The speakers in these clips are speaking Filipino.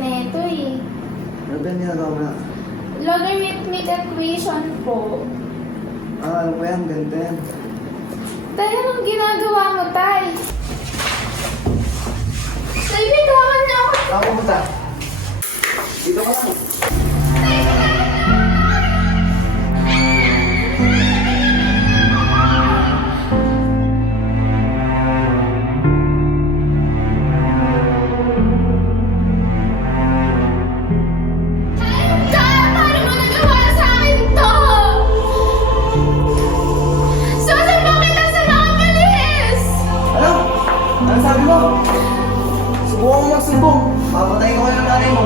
nito eh. Ano ba yung ginagawa mo na? Logarithmic equation po. Ano ba yan? Ganito yan. Tay, anong ginagawa mo, Tay? Tay, bitawan niyo ako. Saan pumunta? Dito ka lang. Tay, paano mo nagawa sa akin to? Susunod kita sa mga pulis! Ano? Ano sabi mo? Subukan mo magsumbong. Papatayin ko kayo ng nanay mo.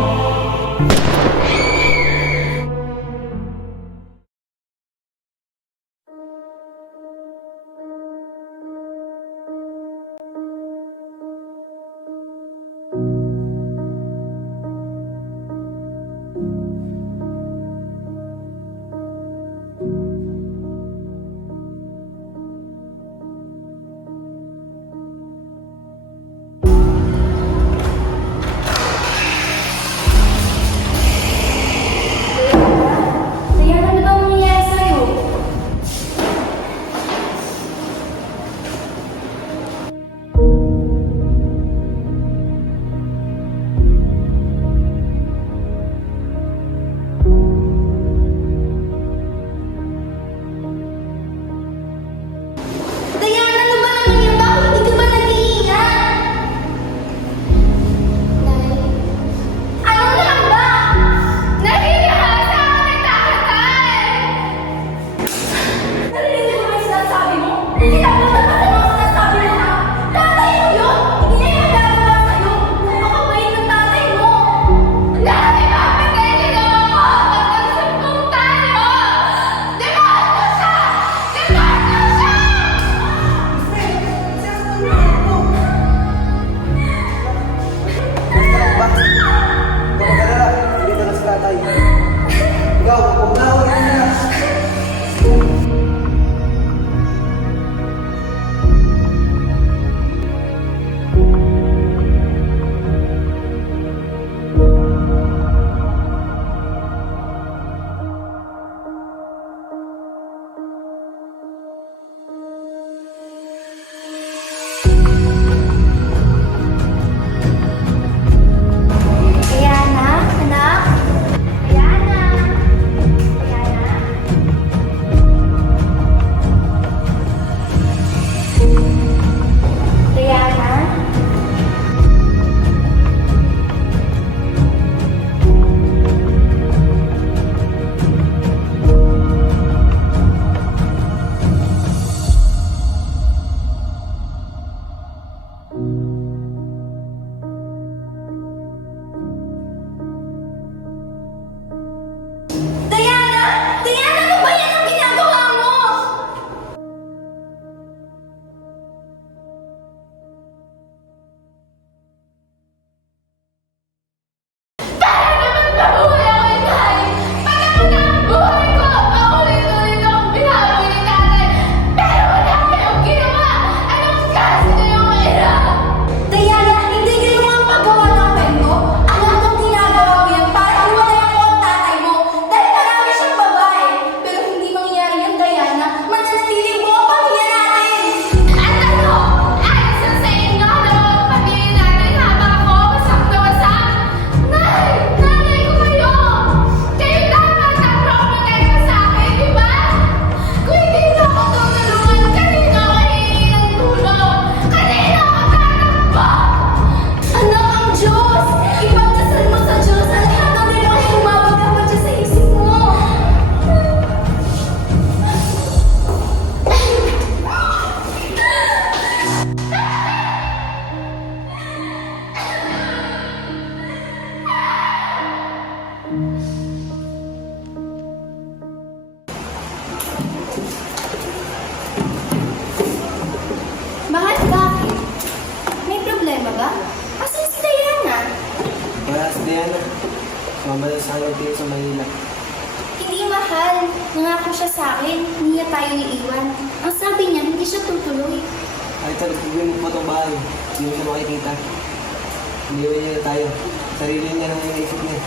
Kaya ano ba nangyayari sa'yo? Diana, ano ba naman yan? Bakit hindi ka ba nag-iingat? Nay, ano lang ba? Nahihiyasa ako ng tatay! Narinig mo ba yung sinasabi mo? Sinapunta ka sa mga sinasabi mo na tatay mo yun! Hindi niya yung nagagawa sa'yo! Napakabait ng tatay mo! Dati papatay niyo naman ako! Pagkasumpong tayo! Demonyo siya! Demonyo siya! Basta ka ba? Ikaw mag-alala. Dito na si tatay. Ikaw, huwag na ako yan na. Diana, anak? Diana? Diana? Diana? Diana! Diana, ano ba yan ang ginagawa mo? Para naman mabuhay ako, Inay! Pagkakas ang buhay ko, paulit-ulit akong binaboy ni tatay! Pero wala kayong ginawa! Anong klase kayong ina? Diana, hindi kayo mga paggawa ng kwento. Alam kong ginagawa mo yan para iwalayan ko ang tatay mo. Dahil marami siyang babae. Pero hindi mangyayari yan, Diana. Mananatili mo ang pamilya natin! At ano? Ayos ang sa inyo na ang pamilya natin habang ako wasak na wasak? Nay! Nanay ko kayo! Kayo dapat ang promote sa akin, di ba? Kung hindi niyo ako tutulungan, kanino ako hihingi ng tulong? Kanino ako tatakbo? Anak ang Diyos! Ipagdasal mo sa Diyos ang lahat ng ginawang humawag dyan sa isip mo! Mahal, bakit? May problema ba? Asan si Diana? Wala si Diana. Sumama na sa akin sa Manila. Hindi mahal. Nangako siya sa akin. Hindi niya tayo iiwan. Ang sabi niya, hindi siya tutuloy. Kahit sa nagpagawin mo po itong bahay, hindi mo siya makikita. Hindi niya tayo. Sarili niya lang yung naisip niya.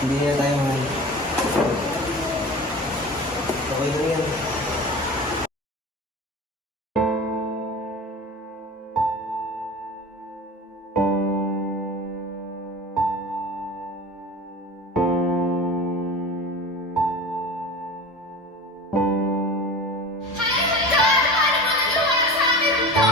Hindi niya tayo mahal. Okay lang yan. God, paano mo nagawa sa akin to?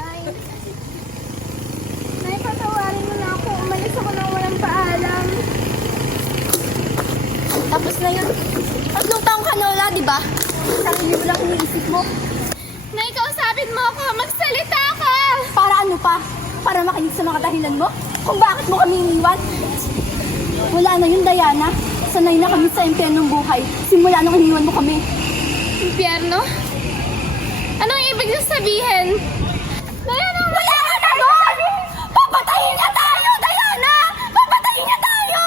Nay. Nay, patawarin mo na ako. Umalis ako nang walang paalam. Tapos na yun. 3 taong ka na wala, di ba? Sarili mo lang iniisip mo. Nay, kausapin mo ako. Magsalita ka! Para ano pa? Para makinig sa mga dahilan mo? Kung bakit mo kami iniwan? Wala na yun, Diana. Sanay na kami sa impyernong buhay. Simula nung iniwan mo kami. Impyerno? Anong ibig niyo sabihin? Diana, wala ka na doon! Papatayin niya tayo, Diana! Papatayin niya tayo!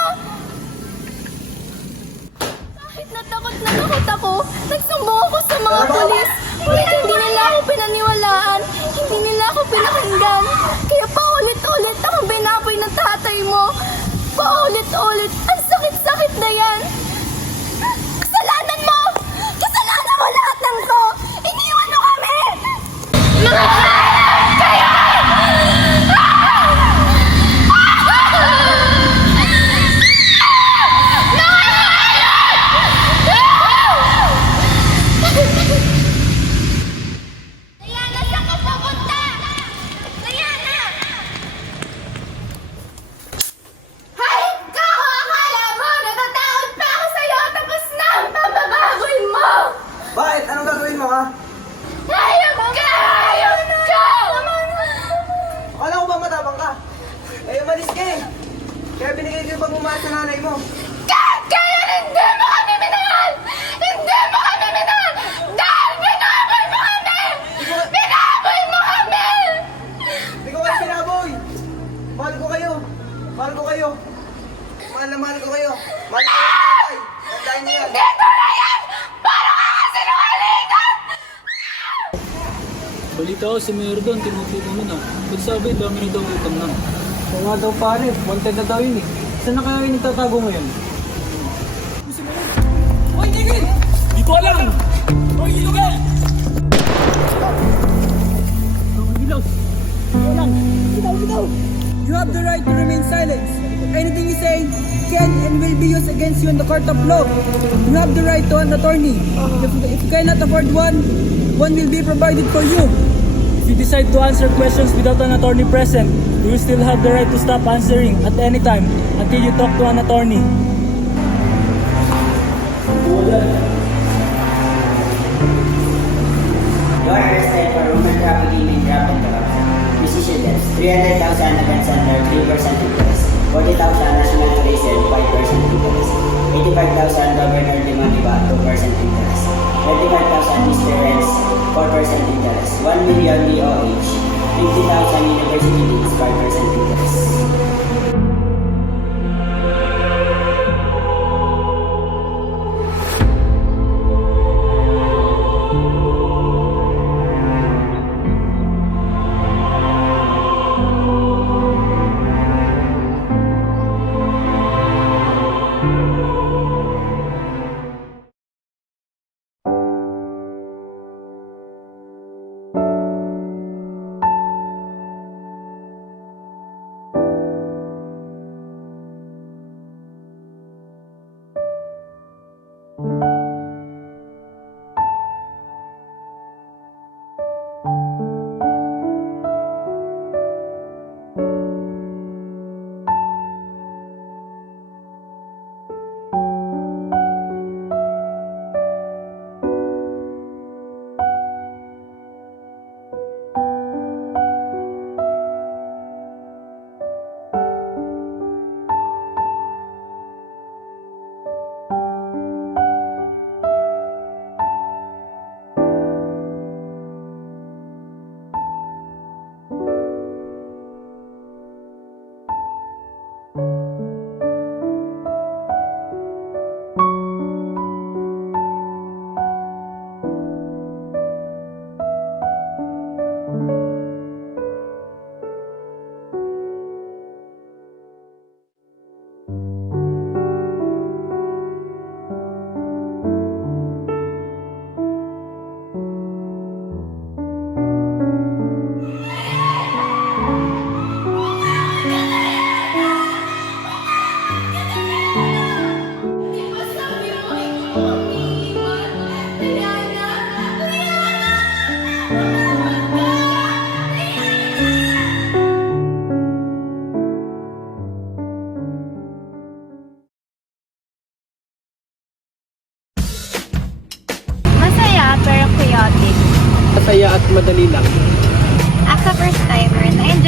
Kahit natakot na takot ako, nagsumbo ako sa mga pulis. Ngunit hindi nila ako pinaniwalaan. Hindi nila ako pinakinggan. Kaya paulit-ulit akong binaboy ng tatay mo. Paulit-ulit. Ang sakit-sakit na yan. Kasalanan mo! Kasalanan mo lahat ng to! Iniwan mo kami! Mga alam kayo! Diana, saan ka pupunta? Diana! Hayop ka ako! Akala mo! Natatakot pa ako sa'yo! Tapos na ang pabababoy mo! Bakit? Anong gagawin mo, ha? Hayop ka! Hayop ka! Akala ko ba matapang ka? Eh, umalis ka eh. Kaya binigay ko yung pagmamahal sa nanay mo. Kaya hindi mo kami minahal! Hindi mo kami minahal! Dahil binaboy mo kami! Binaboy mo kami! Hindi ko kayo sinaboy. Mahal ko kayo. Mahal ko kayo. Mahal na mahal ko kayo. Mahal ko kayo, tatay. Tandaan niyo yan. Hindi ko na yan! Parang kakasinungalingan! Balita ko si Mayor doon, tinutulong mo na. Ba't sabi, dami na daw utang na. Oo nga daw pare, wanted na daw yun eh. Saan na kaya yung nagtatago ngayon? Hoy, David! Di ko alam! Hoy, ilugal! You have the right to remain silent. Anything you say can and will be used against you in the court of law. You have the right to an attorney. If you cannot afford one will be provided for you. If you decide to answer questions without an attorney present, you will still have the right to stop answering at any time until you talk to an attorney. You are arrested for human trafficking and graft and corruption. Decision debts, 300,000 against under 3% interest, 40,000 national tourism, 5% interest, 85,000 governor demand iba, 2% interest, 35,000 Mr. Rents, 4% interest, 1 million DOH, 50,000 university fees, 5% interest.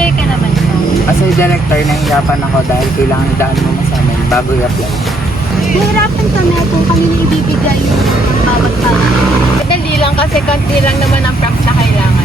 Nagbibigay ka naman sa As a director, nahihirapan ako dahil kailangan daan mo sa amin bago i-apply. Nahirapan kami kung kanino ibibigay yung bawat para. Madali lang kasi konti lang naman ang props na kailangan.